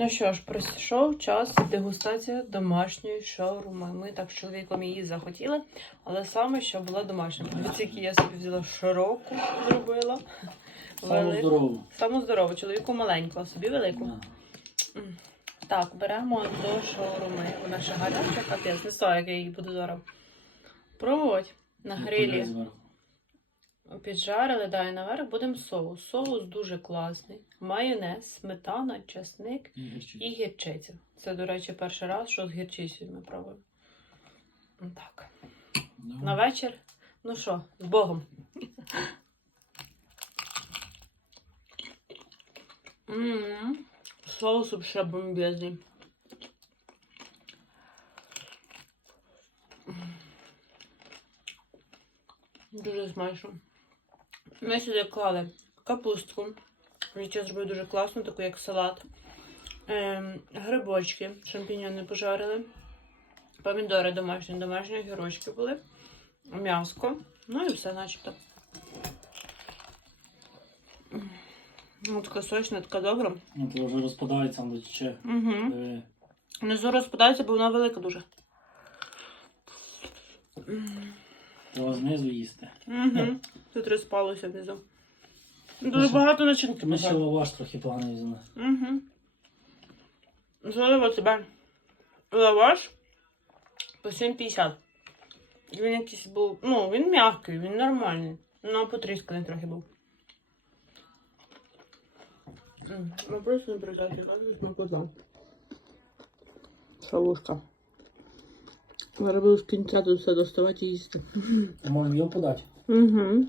Ну що ж, прийшов час дегустація домашньої шаурми. Ми так з чоловіком її захотіли, але саме що була домашня. Дивіться, які я собі взяла широку, зробила. Саму здорову. Саму здорову, чоловіку маленьку, а собі велику. Да. Так, беремо до шаурми. Вона ще гаряча, капець. Не знаю, як я її буду зараз. Пробувати на грилі. Піджарили, да, і наверх будемо соус. Соус дуже класний. Майонез, сметана, часник І гірчиця. і гірчиця. Це, до речі, перший раз, що з гірчицею ми пробуємо. Так. Давай. На вечір. Ну що, з Богом. М, Соус взагалі бомбезний. Дуже смачно. Ми сюди клали капустку. Вітя зробив дуже класно, таку як салат. Ем, грибочки, шампіньони пожарили. Помідори домашні, домашні огірочки були. М'яско. Ну і все, начебто. Ну, така сочна, така добра. Ну, то вже розпадається, але ще. Угу. Диви. Внизу розпадається, бо вона велика дуже. Треба знизу їсти. Угу. Тут розпалося внизу. Дуже Ну, багато начинки. Ми ще лаваш трохи поганий взяли. Угу. Зробимо тебе лаваш по 7,50. Він якийсь був. Ну, він м'який, він нормальний. Ну, потрісканий трохи був. М, Ну, просто не придати, як смакота. Шалушка. Зараз буду з кінця тут все доставати і їсти. Можемо його подати. Угу.